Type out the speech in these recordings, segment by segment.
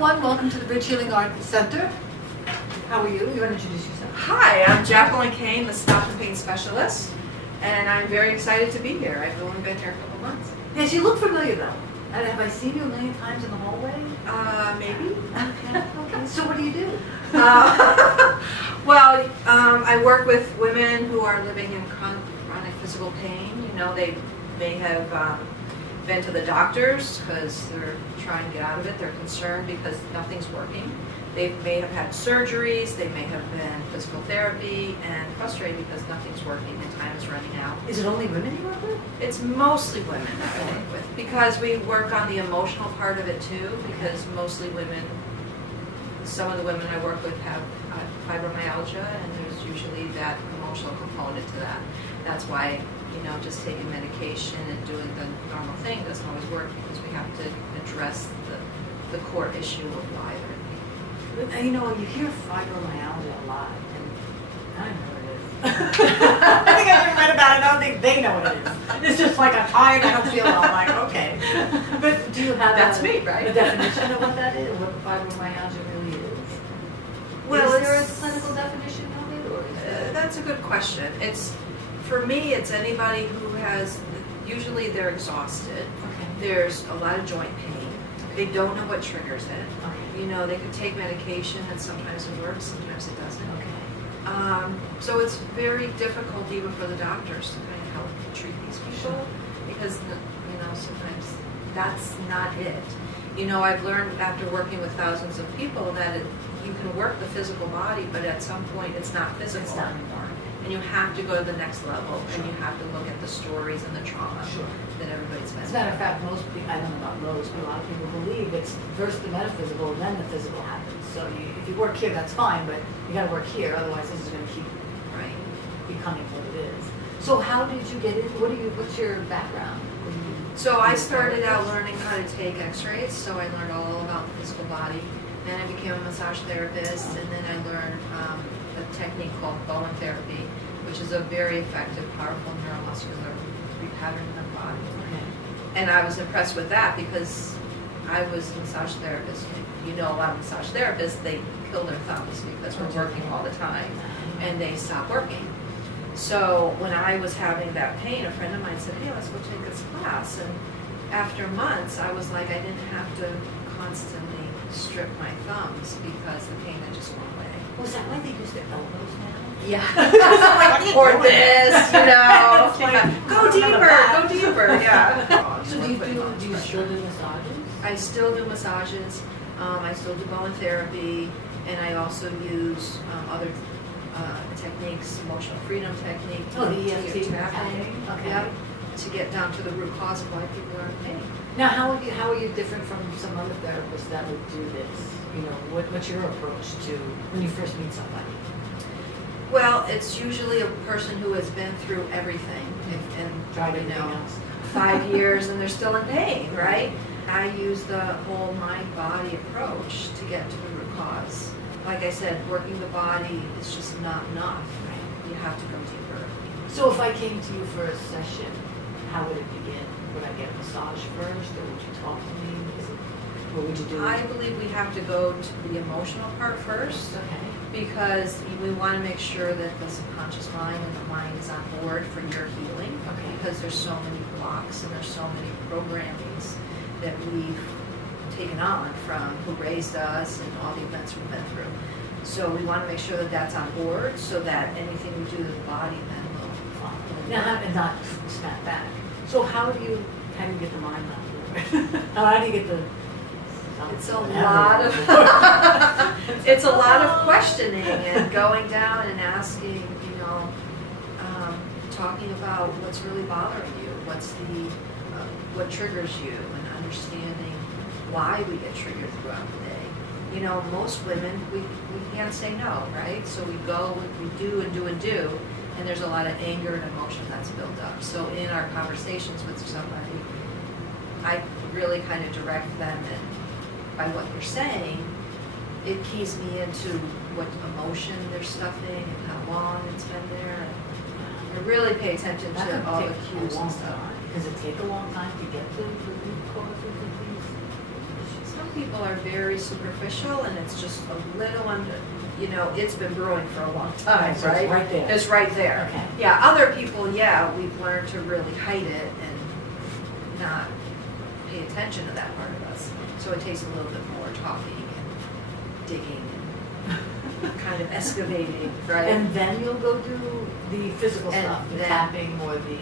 everyone. Welcome to the Bridge Healing Arts Center. How are you? You want to introduce yourself? Hi, I'm Jacqueline Kane, the stop and pain specialist, and I'm very excited to be here. I've only been here a couple months. Yes, you look familiar though. And have I seen you a million times in the hallway? Maybe. Okay. So what do you do? Well, I work with women who are living in chronic physical pain. You know, they may have been to the doctors because they're trying to get out of it. They're concerned because nothing's working. They may have had surgeries. They may have been physical therapy and frustrated because nothing's working and time is running out. Is it only women you work with? It's mostly women that I work with because we work on the emotional part of it too, because mostly women, some of the women I work with have fibromyalgia, and there's usually that emotional component to that. That's why, you know, just taking medication and doing the normal thing doesn't always work, because we have to address the core issue of why they're in pain. You know, you hear fibromyalgia a lot, and I know what it is. I think I've read about it. I don't think they know what it is. It's just like I'm tired, I don't feel well. I'm like, okay. But do you have That's me, right? a definition of what that is, what fibromyalgia really is? Well, is there a clinical definition of it, or is it? That's a good question. For me, it's anybody who has, usually they're exhausted. Okay. There's a lot of joint pain. They don't know what triggers it. Okay. You know, they could take medication and sometimes it works, sometimes it doesn't. Okay. So it's very difficult even for the doctors to kind of help treat these people, because, you know, sometimes that's not it. You know, I've learned after working with thousands of people that you can work the physical body, but at some point it's not physical It's not. anymore. And you have to go to the next level, and you have to look at the stories and the trauma that everybody's been As a through. matter of fact, most people, I don't know about most, but a lot of people believe it's first the metaphysical and then the physical happens. So if you work here, that's fine, but you got to work here, otherwise this is going to keep becoming what it is. So how did you get in? What's your background? So I started out learning how to take x-rays, so I learned all about the physical body. Then I became a massage therapist, and then I learned a technique called Bowen therapy, which is a very effective, powerful neuromuscular repatterning of the body. Okay. And I was impressed with that because I was a massage therapist. You know, a lot of massage therapists, they kill their thumbs because we're working all the time, and they stop working. So when I was having that pain, a friend of mine said, hey, let's go take this class. And after months, I was like, I didn't have to constantly strip my thumbs because the pain had just went away. Was that why they use their elbows now? Yeah. Or this, you know. Like, go deeper, yeah. So do you still do massages? I still do massages. I still do Bowen therapy, and I also use other techniques, emotional freedom technique. Oh, the EFT tapping. Okay. Yep, to get down to the root cause of why people are in pain. Now, how are you different from some other therapists that would do this? You know, what's your approach to when you first meet somebody? Well, it's usually a person who has been through everything and Tried you everything know, else. 5 years and they're still in pain, right? I use the whole mind-body approach to get to the root cause. Like I said, working the body is just not enough. You have to go deeper. So if I came to you for a session, how would it begin? Would I get a massage first, or would you talk to me? What would you do? I believe we have to go to the emotional part first, Okay. because we want to make sure that the subconscious mind and the mind is on board for your healing. Okay. Because there's so many blocks and there's so many programmings that we've taken on from who raised us and all the events we've been through. So we want to make sure that that's on board, so that anything we do to the body then will follow. Now, and not snap back. So how do you get the mind on board? How do you get the? It's a lot of it's a lot of questioning and going down and asking, you know, talking about what's really bothering you, what triggers you, and understanding why we get triggered throughout the day. You know, most women, we can't say no, right? So we go, we do and do and do, and there's a lot of anger and emotion that's built up. So in our conversations with somebody, I really kind of direct them, and by what they're saying, it keys me into what emotion they're stuffing and how long it's been there. And I really pay attention to all the cues and stuff. Does it take a long time to get to the root causes of these issues? Some people are very superficial and it's just a little under, it's been brewing for a long time, So it's right there. It's right there. Okay. Yeah, other people, we've learned to really hide it and not pay attention to that part of us. So it takes a little bit more talking and digging and kind of excavating, right? And then you'll go do the physical And stuff, the then- tapping or the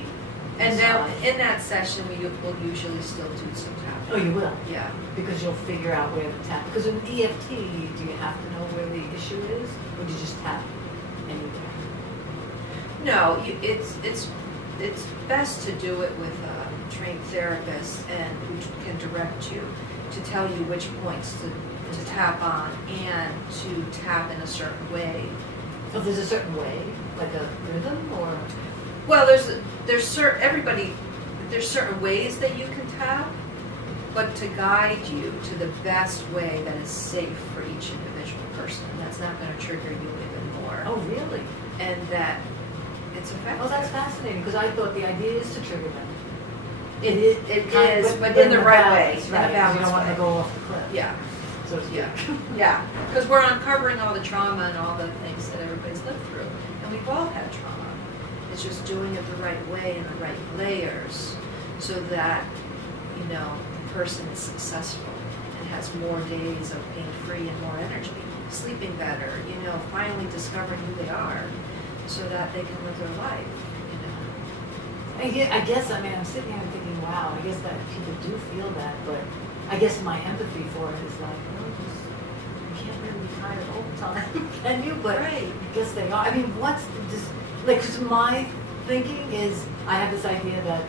And then massage. in that session, we'll usually still do some tapping. Oh, you will? Yeah. Because you'll figure out where the tap, because in EFT, do you have to know where the issue is, or do you just tap anywhere? No, it's best to do it with a trained therapist and who can direct you to tell you which points to tap on and to tap in a certain way. So there's a certain way, like a rhythm, or? Well, there's certain ways that you can tap, but to guide you to the best way that is safe for each individual person. That's not going to trigger you even more. Oh, really? And that it's effective. Oh, that's fascinating, because I thought the idea is to trigger them. It is, but in the right way. In a Right, 'cause you balanced don't want them way. to go off the cliff. Yeah. So to speak. Yeah, because we're uncovering all the trauma and all the things that everybody's lived through, and we've all had trauma. It's just doing it the right way in the right layers, so that the person is successful and has more days of being free and more energy, sleeping better. Finally discovering who they are, so that they can live their life. I guess, I'm sitting here and thinking, wow, I guess that people do feel that, but I guess my empathy for it is like, you can't really be tired all the time, can you? But Right. I guess they are. What's this, because my thinking is, I have this idea that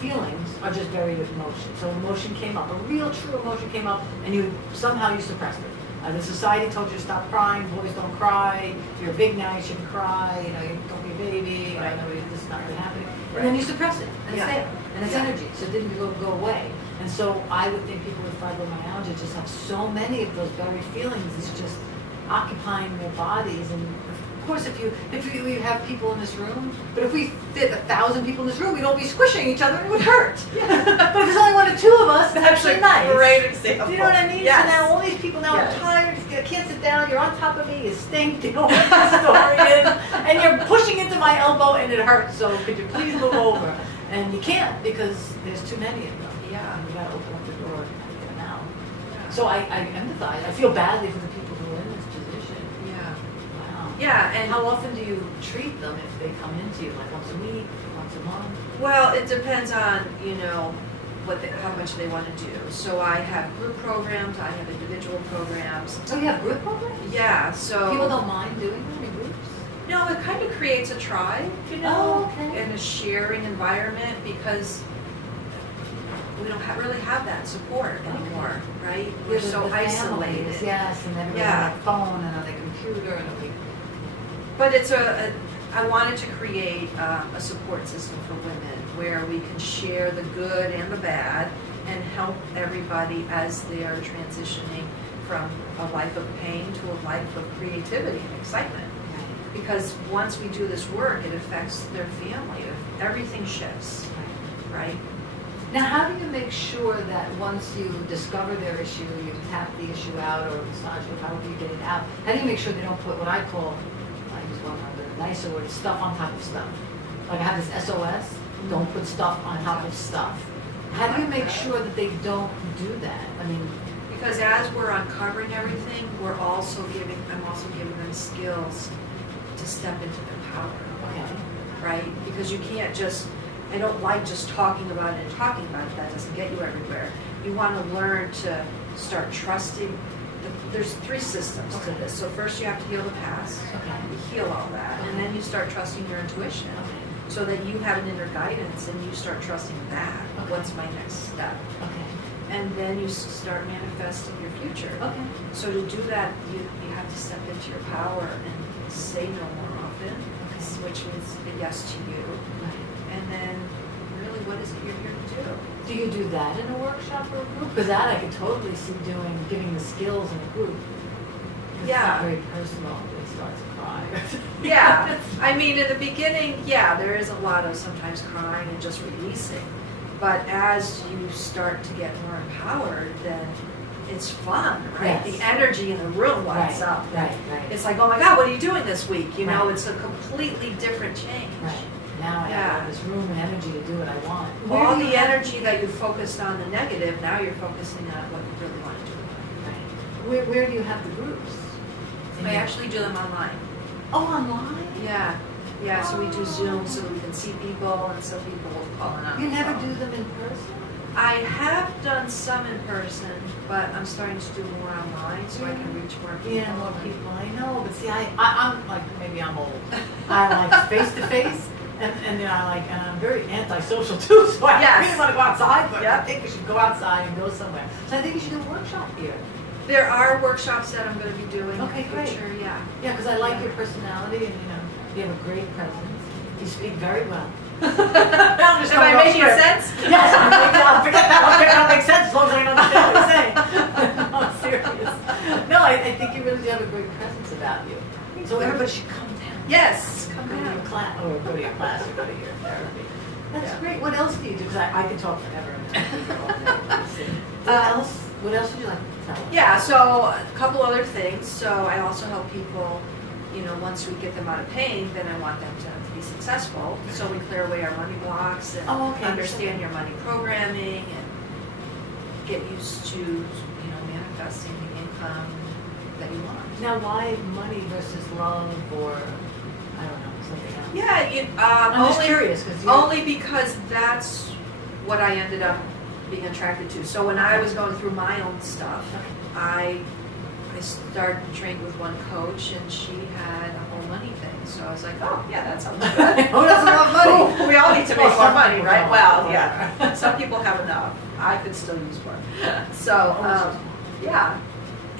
feelings are just buried with emotion. So emotion came up, a real true emotion came up, and somehow you suppressed it. The society told you to stop crying, boys don't cry, you're big now, you shouldn't cry, you don't be a baby, Right. this is not really happening. Right. And then you suppress it, and it's Yeah. there, and it's Yeah. energy, so it didn't go away. And so I would think people with fibromyalgia just have so many of those buried feelings, it's just occupying their bodies. And of course, if we have people in this room, but if we fit 1,000 people in this room, we'd all be squishing each other and it would hurt. But if there's only one or two of us, it's actually nice. Great example. Do you know what I mean? Yes. So now all these people now Yes. are tired, you can't sit down, you're on top of me, you stink, you know what the story is, and you're pushing into my elbow and it hurts, so could you please move over? And you can't because there's too many of them. Yeah. And you gotta open up the door and get them out. So I empathize, I feel badly for the people who are in this position. Yeah. Wow. Yeah, And and how often do you treat them if they come into you, like once a week, once a month? well, it depends on how much they want to do. So I have group programs, I have individual programs. Oh, you have group programs? Yeah, so People don't mind doing that in groups? no, it kind of creates a tribe, Oh, okay. and a sharing environment because we don't really have that support anymore, right? We're Yeah, so the families, isolated. yes, and everybody's Yeah. on their phone and on their computer and everything. But I wanted to create a support system for women where we can share the good and the bad and help everybody as they are transitioning from a life of pain to a life of creativity and excitement. Because once we do this work, it affects their family. Everything shifts, right? Now, how do you make sure that once you discover their issue, you tap the issue out or massage it, however you get it out, how do you make sure they don't put what I call, I use one other nicer word, stuff on top of stuff? Like I have this SOS, don't put stuff on top of stuff. How do you make sure that they don't do that? Because as we're uncovering everything, I'm also giving them skills to step into their power, Okay. right? Because you can't I don't like just talking about it and talking about it. That doesn't get you everywhere. You want to learn to start trusting. There's 3 systems to this. So first you have to heal the past. Okay. You heal all that. And then you start trusting your intuition so that you have an inner guidance and you start trusting that. Okay. What's my next step? Okay. And then you start manifesting your future. Okay. So to do that, you have to step into your power and say no more often, which means a yes to you. And then, really, what is it you're here to do? Do you do that in a workshop or a group? Because that I could totally see giving the skills in a group. It's Yeah. not very personal. They start to cry. Yeah, in the beginning, there is a lot of sometimes crying and just releasing. But as you start to get more empowered, then it's fun, right? Yes. The energy in the room lights Right, up. right. It's like, oh my God, what are you doing this week? You know, Right. it's a completely different change. Right. Now I Yeah. have this room and energy to do what I want. All do you the have- energy that you focused on the negative, now you're focusing on what you really want to do. Right. Where do you have the groups? I actually do them online. Oh, online? Yeah, yeah, so we do Zoom so we can see people and some people will call in on You the never phone. do them in person? I have done some in person, but I'm starting to do more online so I can reach more people. Yeah, more people. I know, but see, I'm like, maybe I'm old. I like face to face, and then and I'm very antisocial too. So I Yes. really want to go outside, but I Yep. think we should go outside and go somewhere. So I think you should do a workshop here. There are workshops that I'm going to be doing Okay, in the great. future, yeah. Yeah, because I like your personality, and you have a great presence. You speak very well. I'm just Am I going off making script. sense? Yes, I'm making, forget that. Okay, that makes sense as long as I understand what you're saying. No, I'm serious. No, I think you really do have a great presence about you. So everybody should come down. Yes, come Go to your down. class, or go to your class, or go to your therapy. That's Yeah. great. What else do you do? Because I could talk forever. What else would you like to tell us? Yeah, so a couple other things. So I also help people, you know, once we get them out of pain, then I want them to be successful. So we clear away our money blocks and Oh, okay. understand your money programming and get used to, you know, manifesting the income that you want. Now, why money versus love, or I don't know, something else? Yeah, I'm just only, curious because only because that's what I ended up being attracted to. So when I was going through my own stuff, I started to train with one coach, and she had a whole money thing. So I was like, oh yeah, that sounds good. Who doesn't love money? Oh, we all need to make Well, more some money, people right? don't. Well, yeah. Some people have enough. I could still use more. So yeah,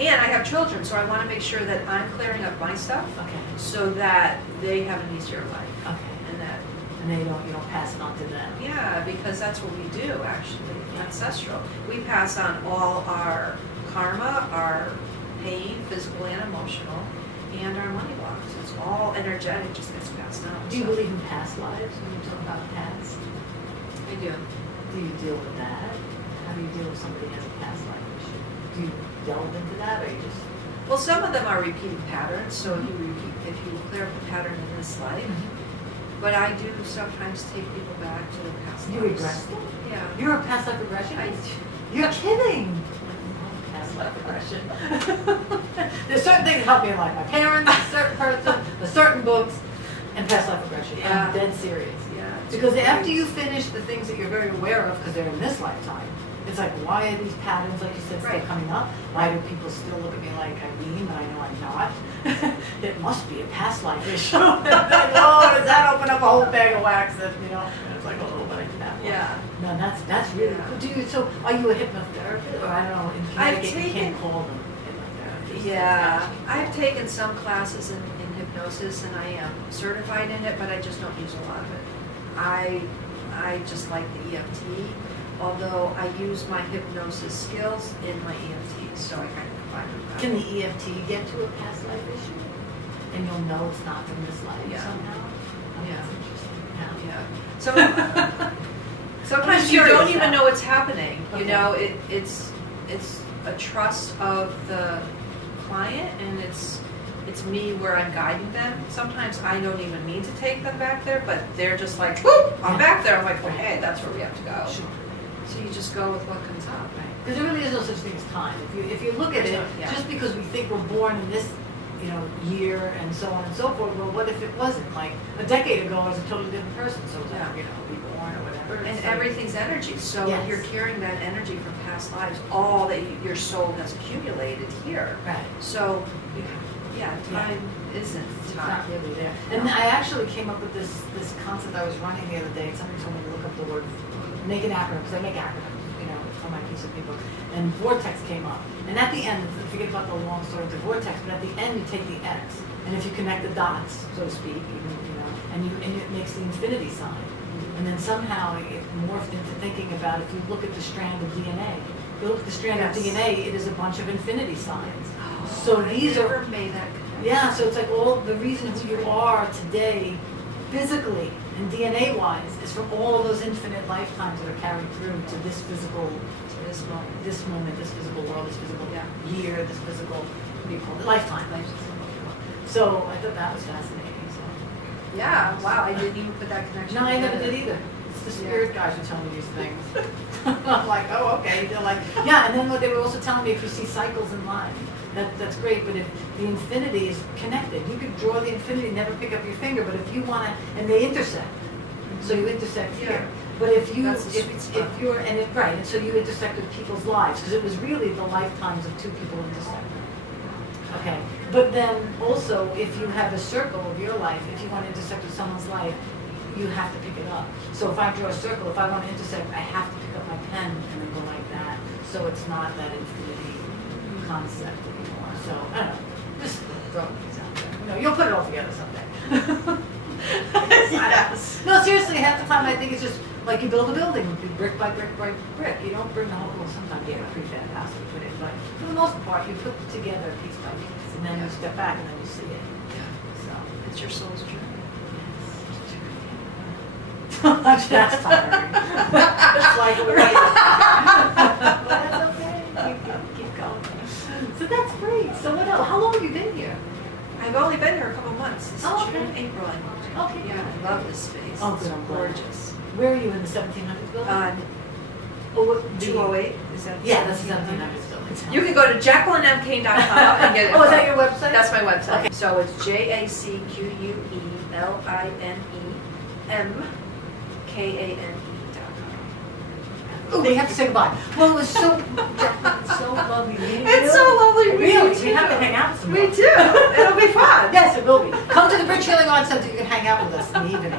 and I have children, so I want to make sure that I'm clearing up my stuff Okay. so that they have an easier life, Okay. and that. And then you don't pass it on to them. Yeah, because that's what we do, actually, ancestral. We pass on all our karma, our pain, physical and emotional, and our money blocks. It's all energetic, just gets passed on. Do you So, believe in past lives when you talk about past? I do. Do you deal with that? How do you deal with somebody who has a past life issue? Do you delve into that, or you just? Well, some of them are repeating patterns, so if you clear up the pattern in this life, but I do sometimes take people back to their past You lives. regress them? Yeah. You're a past life regressionist? You're kidding! Past life regression. There's certain things that help me in life. My parents, a certain person, the certain books, and past life regression. Yeah. I'm dead serious. Yeah. Because after you finish the things that you're very aware of, because they're in this lifetime, it's like, why are these patterns, like you said, still Right. coming up? Why do people still look at me like I'm mean, but I know I'm not? It must be a past life issue. Oh, does that open up a whole bag of wax that, you know, it's like a little bit of that. Yeah. No, that's really Yeah. cool. Do you, so are you a hypnotherapist, or I don't know, in I've Connecticut you can't taken- call them hypnotherapists? Yeah, I've taken some classes in hypnosis, and I am certified in it, but I just don't use a lot of it. I just like the EFT, although I use my hypnosis skills in my EFT, so I kind of combine them. Can the EFT get to a past life issue? And you'll know it's not from this life Yeah. somehow? Oh, Yeah. That's interesting. Yeah. Yeah. So sometimes I'm you don't curious even now. know what's happening. You Okay. know, it's a trust of the client, and it's me where I'm guiding them. Sometimes I don't even mean to take them back there, but they're just like, whoop, I'm back there. I'm like, okay, that's where we have to go. Sure. So you just go with what comes up. Because there really is no such thing as time. If you look at it, Yeah. just because we think we're born in this, year and so on and so forth, well, what if it wasn't? Like a decade ago, I was a totally different person, so it's like, Yeah. reborn or whatever. And It's like- everything's energy. So Yes. you're carrying that energy from past lives, all that your soul has accumulated here. Right. So, yeah, time isn't It's time. not really there. And I actually came up with this concept I was running the other day. Somebody told me to look up the word, make an acronym, because I make acronyms, for my piece of paper. And vortex came up. And at the end, forget about the long story of the vortex, but at the end you take the X. And if you connect the dots, so to speak, and it makes the infinity sign. And then somehow it morphed into thinking about if you look at the strand of DNA. If you look at the strand of Yes. DNA, it is a bunch of infinity signs. Oh, So I these never are made that connection. Yeah, so it's like all the reason who you are today, physically and DNA-wise, is from all those infinite lifetimes that are carried through to this physical this moment. this moment, this physical world, this physical Yeah. year, this physical, what do you call it, lifetime. So I thought that was fascinating, so. Yeah, wow, I didn't even put that connection No, I never together. did either. It's the Yeah. spirit guys who tell me these things. I'm like, oh, okay. They're like, yeah, and then what they were also telling me, if you see cycles in life, that's great, but if the infinity is connected, you could draw the infinity, never pick up your finger, but if you want to, and they intersect, so you intersect Yeah. here. But if you, That's the sweet if spot. you're, and it, right, and so you intersect with people's lives, because it was really the lifetimes of two people intersecting. Okay, but then also, if you have a circle of your life, if you want to intersect with someone's life, you have to pick it up. So if I draw a circle, if I want to intersect, I have to pick up my pen and then go like that. So it's not that infinity concept anymore. So I don't know, just throwing things out there. You know, you'll put it all together someday. Yes. No, seriously, half the time I think it's just like you build a building, you brick by brick by brick. You don't bring the whole, well, sometimes you have a prefab house that you put in, but for the most part, you put it together piece by piece, and then you step back and then you see it. Yeah. So. It's your soul's journey. That's tiring. It's like, but that's okay. Keep going. So that's great. So what else? How long have you been here? I've only been here a couple months. This Oh, is June, okay. April. I moved here. Okay. Yeah, I love this space. Oh, It's good, I'm glad. gorgeous. Where are you, in the 1700s building? Oh, what, the- 208, is that? Yeah, that's the 1700s building. You can go to JacquelineMCane.com and get it. Oh, is that your website? That's my website. Okay. So it's JacquelineMCane.com. Oh, we have to say goodbye. Well, it was so, Jacqueline, so lovely meeting you. It's so lovely meeting Really, you. we have to hang out some Me more. too. It'll be fun. Yes, it will be. Come to the Bridge Healing Arts Center. You can hang out with us in the evening.